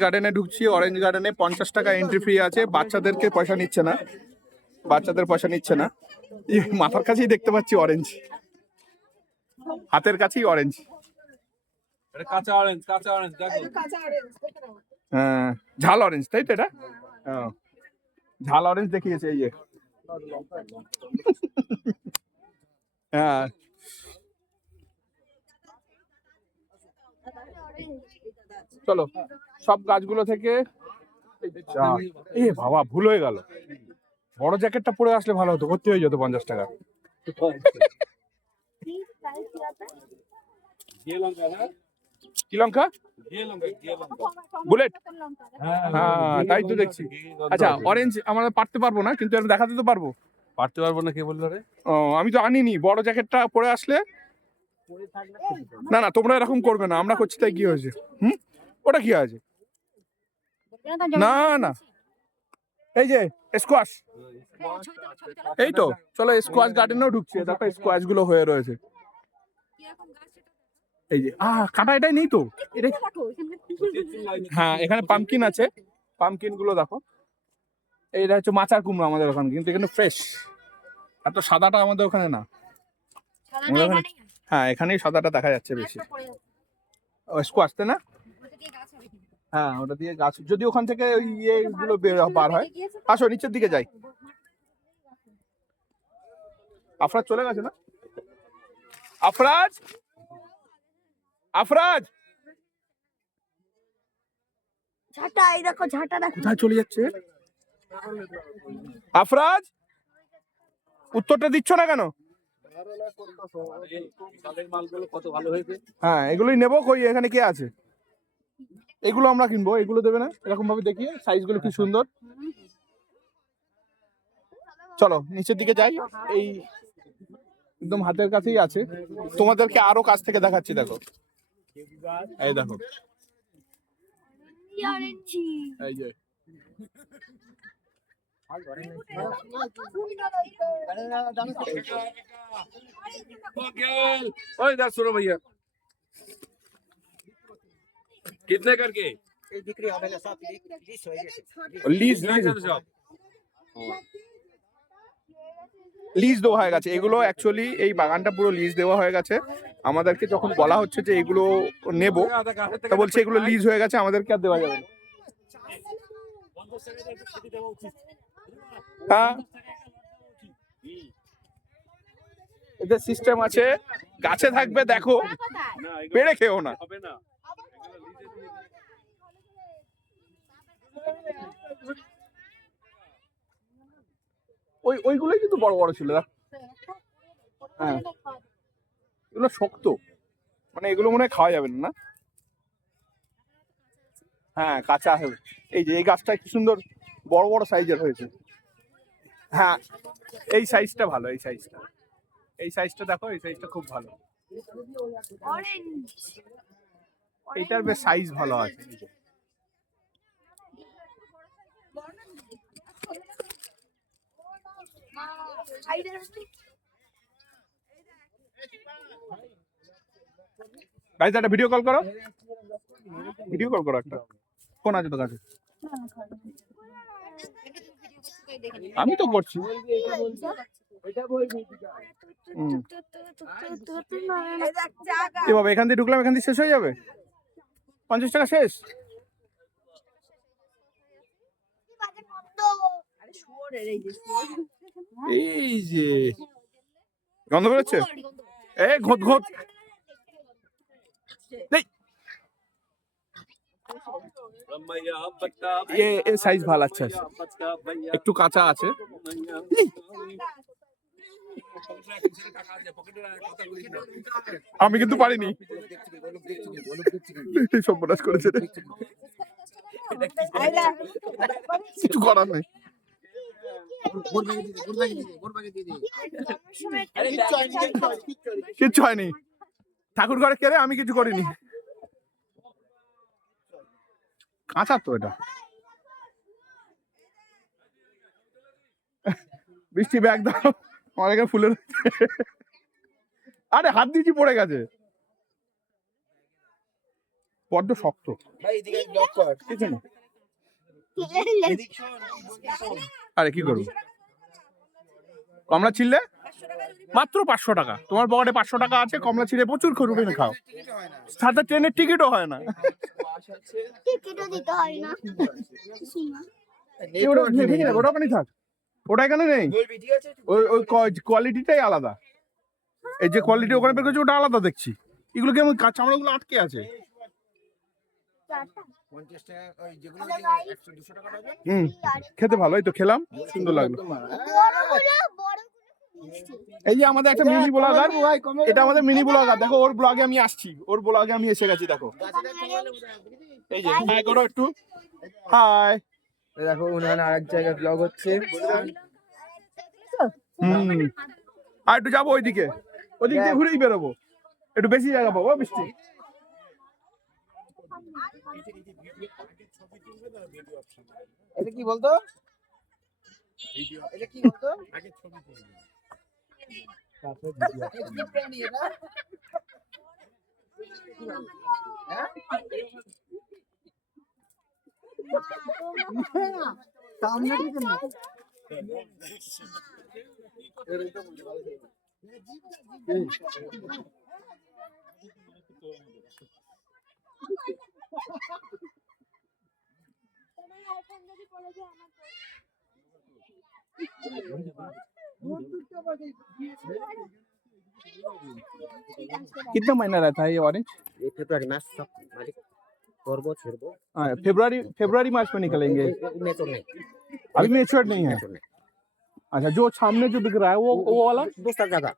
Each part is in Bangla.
গার্ডেনে ঢুকছি, অরেঞ্জ গার্ডেনে 50 টাকা এন্ট্রি ফ্রি আছে। বাচ্চাদেরকে পয়সা নিচ্ছে না, বাচ্চাদের পয়সা নিচ্ছে না। মাথার কাছেই দেখতে পাচ্ছি অরেঞ্জ, হাতের কাছেই অরেঞ্জ। কাঁচা অরেঞ্জ, কাঁচা অরেঞ্জ দেখো। হ্যাঁ, ঝাল অরেঞ্জ, তাই তো? এটা ঝাল অরেঞ্জ দেখিয়েছে এই যে। হ্যাঁ, চলো সব গাছগুলো থেকে। এ বাবা, ভুল হয়ে গেল। বড় জ্যাকেটটা পরে আসলে ভালো হতো, ভর্তি হয়ে যেত 50 টাকা। কি লঙ্কা? বুলেট? হ্যাঁ, তাই তো দেখছি। আচ্ছা, অরেঞ্জ আমরা পারতে পারবো না, কিন্তু এটা দেখাতে তো পারবো। পারতে পারবো না কে বললো রে? ও, আমি তো আনিনি। বড় জ্যাকেটটা পরে আসলে। না না, তোমরা এরকম করবে না, আমরা করছি তাই কি হয়েছে? ওটা কি আছে? না না, এই যে স্কোয়াশ, এই তো। চলো স্কোয়াশ গার্ডেনেও ঢুকছে, দেখো স্কোয়াশ গুলো হয়ে রয়েছে। এই যে কাঁটা এটাই নেই তো। হ্যাঁ, এখানে পামকিন আছে, পামকিন গুলো দেখো। এইটা হচ্ছে মাচার কুমড়ো আমাদের ওখানে, কিন্তু এখানে ফ্রেশ। আর তো সাদাটা আমাদের ওখানে না। হ্যাঁ, এখানেই সাদাটা দেখা যাচ্ছে বেশি। স্কোয়াশ তাই না? হ্যাঁ, ওটা দিয়ে গাছ, যদি ওখান থেকে ইয়েগুলো বার হয়। আসো নিচের দিকে যাই। আফরাজ চলে গেছে না? আফরাজ, আফরাজ ঝাঁটা, এই দেখো ঝাঁটা দেখো। কোথায় চলে যাচ্ছে আফরাজ? উত্তরটা দিচ্ছ না কেন? হ্যাঁ, এগুলোই নেবো। কই এখানে কে আছে? এগুলো আমরা কিনবো, এগুলো দেবে না? এরকম ভাবে দেখিয়ে সাইজ গুলো কি সুন্দর। চলো নিচের দিকে যাই। এই একদম হাতের কাছেই আছে। তোমাদেরকে আরো কাছ থেকে দেখাচ্ছি, দেখো। এই দেখো, এই যে सुनो भैया, कितने करके? লিজ লিজ দেওয়া হয়ে গেছে। এগুলো অ্যাকচুয়ালি এই বাগানটা পুরো লিজ দেওয়া হয়ে গেছে। আমাদেরকে যখন বলা হচ্ছে যে এগুলো নেব, তা বলছে এগুলো লিজ হয়ে গেছে, আমাদেরকে আর দেওয়া যাবে না। হ্যাঁ, এদের সিস্টেম আছে, গাছে থাকবে দেখো, পেড়ে খেও না। ওইগুলোই কিন্তু বড় বড় ছিল। হ্যাঁ, এগুলো শক্ত, মানে এগুলো মনে হয় খাওয়া যাবে না। হ্যাঁ, কাঁচা হবে। এই যে এই গাছটা কি সুন্দর বড় বড় সাইজের হয়েছে। হ্যাঁ, এই সাইজটা ভালো, এই সাইজটা, এই সাইজটা দেখো, এই সাইজটা খুব ভালো। এইটার বেশ সাইজ ভালো আছে। গাইজ, একটা ভিডিও কল করো, ভিডিও কল করো একটা। ফোন আছে তো কাছে? আমি তো করছি। এভাবে এখান দিয়ে ঢুকলাম, এখান দিয়ে শেষ হয়ে যাবে 50 টাকা শেষ। এই যে গন্ধ বেরোচ্ছে, এই ঘোট ঘোট। এ সাইজ ভালো আছে, একটু কাঁচা আছে। আমি কিন্তু পারিনি, সর্বনাশ করেছে, কিছু করার নেই। কিচ্ছু হয়নি, ঠাকুর ঘরে কেড়ে আমি কিছু করিনি। কাঁচা তো এটা। বৃষ্টি ব্যাগ দাও, আমার এখানে ফুলের। আরে হাত দিয়েছি, পড়ে গেছে। বড্ড শক্ত। ঠিক আছে না? আরে কি করবো, কমলা ছিললে মাত্র 500 টাকা। তোমার পকেটে 500 টাকা আছে, কমলা ছিঁড়ে প্রচুর রুটিন খাও, সাথে ট্রেনের টিকিটও হয় না। টিকিটও দিতে হয় না। ওটা ওখানে থাক, ওটা এখানে নেই। ওই ওই কোয়ালিটিটাই আলাদা। এই যে কোয়ালিটি ওখানে বের করছে ওটা আলাদা দেখছি। এগুলো কেমন চামড়াগুলো আটকে আছে। খেতে ভালো, এই তো খেলাম, সুন্দর লাগলো। এই যে আমাদের একটা মিনি ব্লগার, এটা আমাদের মিনি ব্লগার। দেখো ওর ব্লগে আমি আসছি, ওর ব্লগে আমি এসে গেছি। দেখো এই যে, হাই করো একটু, হাই। দেখো উনার আরেক জায়গায় ব্লগ হচ্ছে। আর একটু যাবো ওইদিকে, ওইদিক দিয়ে ঘুরেই বেরোবো, একটু বেশি জায়গা পাবো। বৃষ্টি এটা কি বলতো, এটা কি বলতো? কি প্রাণী এটা? হ্যাঁ? সামনে দিকে না। कितना महीना रहता है ये ऑरेंज? ये फरवरी मास सब मालिक करबो छेड़बो। फरवरी मार्च में निकलेंगे। मेचोर नहीं, अभी मेच्योर नहीं है। मेचोर नहीं। अच्छा, जो सामने जो दिख रहा है वो वाला दूसरा जगह,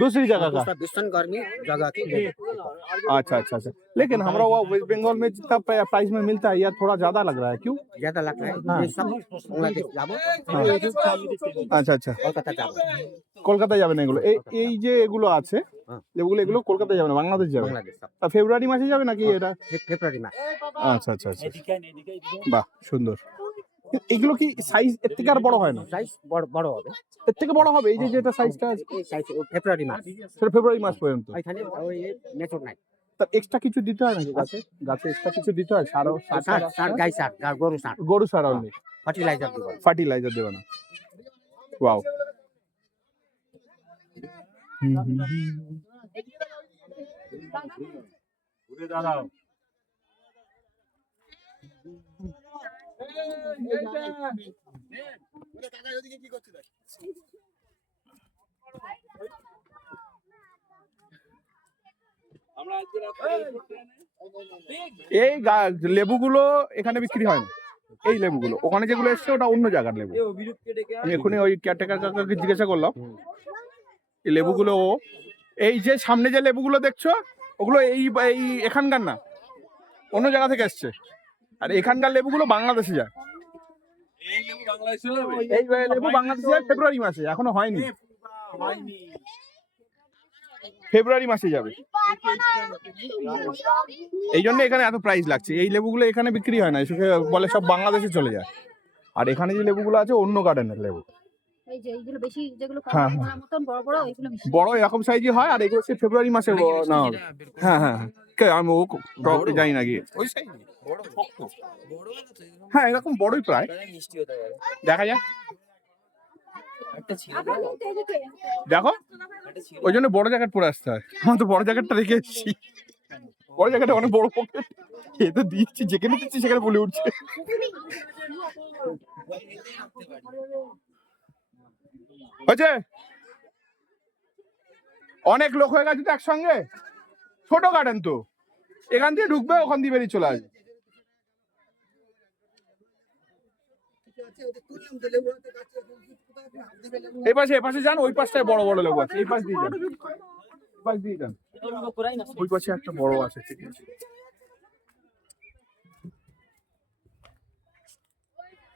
दूसरी जगह का। दूसरा भीषण गर्मी जगह की। अच्छा अच्छा अच्छा, लेकिन हमारा वो वेस्ट बंगाल में जितना प्राइस में मिलता है, या थोड़ा ज्यादा लग रहा है, क्यों? ज्यादा लग रहा है। हाँ। ये सब बांग्लादेश जाबो। আচ্ছা আচ্ছা, কলকাতা যাবো। কলকাতায় যাবেন এগুলো? এই যে এগুলো আছে, হ্যাঁ। এগুলো কলকাতায় যাবে না, বাংলাদেশ যাবে। বাংলাদেশ সব তা ফেব্রুয়ারি মাসে যাবে নাকি এটা? ফেব্রুয়ারি মাস। আচ্ছা আচ্ছা আচ্ছা, বাহ সুন্দর। এগুলো কি সাইজ এর থেকে আর বড় হয় না? সাইজ বড় বড় হবে, এর থেকে বড় হবে। এই যে যেটা সাইজটা আছে এই সাইজ ফেব্রুয়ারি মাস। সেটা ফেব্রুয়ারি মাস পর্যন্ত। এখানে ওই মেচোর নাই। তার এক্সট্রা কিছু দিতে হয় নাকি গাছে? গাছে এক্সট্রা কিছু দিতে হয়? সার গাই সার গরু সার, গরু সার অনলি, ফার্টিলাইজার দিব। ফার্টিলাইজার দেবে না। ওয়াও। এই লেবুগুলো এখানে বিক্রি হয় না। এই লেবুগুলো ওখানে যেগুলো এসছে ওটা অন্য জায়গার লেবু। আমি এখনই ওই কেয়ারটেকার কাকাকে জিজ্ঞাসা করলাম, এই লেবুগুলো এই যে সামনে যে লেবুগুলো দেখছো ওগুলো এই এখানকার না, অন্য জায়গা থেকে এসছে। আর এখানকার লেবুগুলো বাংলাদেশে যায়। এই লেবু বাংলাদেশে যায় ফেব্রুয়ারি মাসে, এখনো হয়নি, ফেব্রুয়ারি মাসে যাবে। এই জন্য এখানে এত প্রাইস লাগছে। এই লেবুগুলো এখানে বিক্রি হয় না, বলে সব বাংলাদেশে চলে যায়। আর এখানে যে লেবুগুলো আছে অন্য গার্ডেনের লেবু। এই যে এইগুলো বেশি, যেগুলো হ্যাঁ, কমলার মতন বড় বড়, এইগুলো বেশি বড় এরকম সাইজই হয়। আর এগুলো ফেব্রুয়ারি মাসে না হবে। হ্যাঁ হ্যাঁ, আমি ও জানি না গিয়ে ওই সাইজ। হ্যাঁ এরকম বড়ই প্রায়, দেখা যাক। দেখো ওই জন্য বড় জ্যাকেট পরে আসতে হয়। আমার তো বড় জ্যাকেটটা রেখে এসেছি, বড় জ্যাকেটে অনেক বড় পকেট। এ তো দিচ্ছি, যেখানে দিচ্ছি সেখানে বলে উঠছে। হয়েছে, অনেক লোক হয়ে গেছে তো একসঙ্গে। ছোট গার্ডেন তো, এখান দিয়ে ঢুকবে, ওখান দিয়ে বেরিয়ে চলে আসবে। এই পাশে যান, ওই পাশটায় বড় বড় লেবু আছে। এই পাশ দিয়ে যান, পাশ দিয়ে যান, ওই পাশে একটা বড় আছে। ঠিক আছে,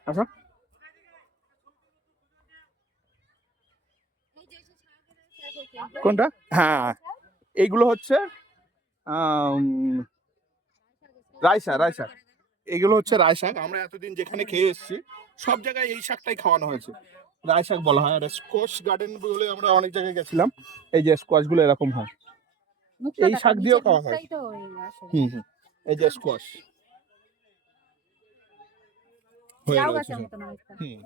আচ্ছা কোনটা? হ্যাঁ এইগুলো হচ্ছে রায়শাক। এগুলো হচ্ছে রায়শাক। আমরা এতদিন যেখানে খেয়ে এসেছি সব জায়গায় এই শাকটাই খাওয়ানো হয়েছে, রায়শাক বলা হয়। আর স্কোয়াশ গার্ডেন বলে আমরা অনেক জায়গায় গেছিলাম, এই যে স্কোয়াশ গুলো এরকম হয়, এই শাক দিয়েও খাওয়া হয়। হুম, এই যে স্কোয়াশ হয়ে লাউ রয়েছে গাছের সব। মতন অনেকটা। হুম।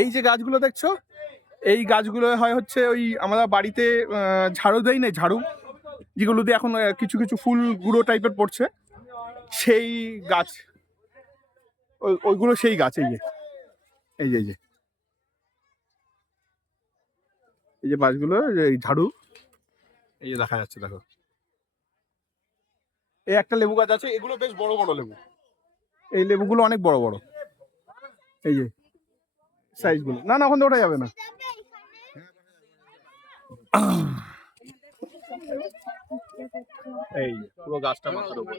এই যে গাছগুলো দেখছো, এই গাছগুলো হয় হচ্ছে ওই আমরা বাড়িতে ঝাড়ু দেই না, ঝাড়ু যেগুলো দিয়ে এখন কিছু কিছু ফুল গুঁড়ো টাইপের পড়ছে, সেই গাছ, ওইগুলো সেই গাছ। এই যে এই যে এই যে গাছগুলো, এই ঝাড়ু, এই যে দেখা যাচ্ছে, দেখো এই একটা লেবু গাছ আছে, এগুলো বেশ বড় বড় লেবু, এই লেবুগুলো অনেক বড় বড়, এই যে সাইজ গুলো। না না, ওখান থেকে ওঠা যাবে না। এই পুরো গাছটা মাথার উপরে।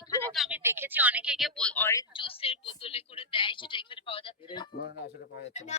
এখানে তো আমি দেখেছি অনেকে গিয়ে অরেঞ্জ জুসের বোতলে করে দেয়, সেটা এখানে পাওয়া যাচ্ছে না।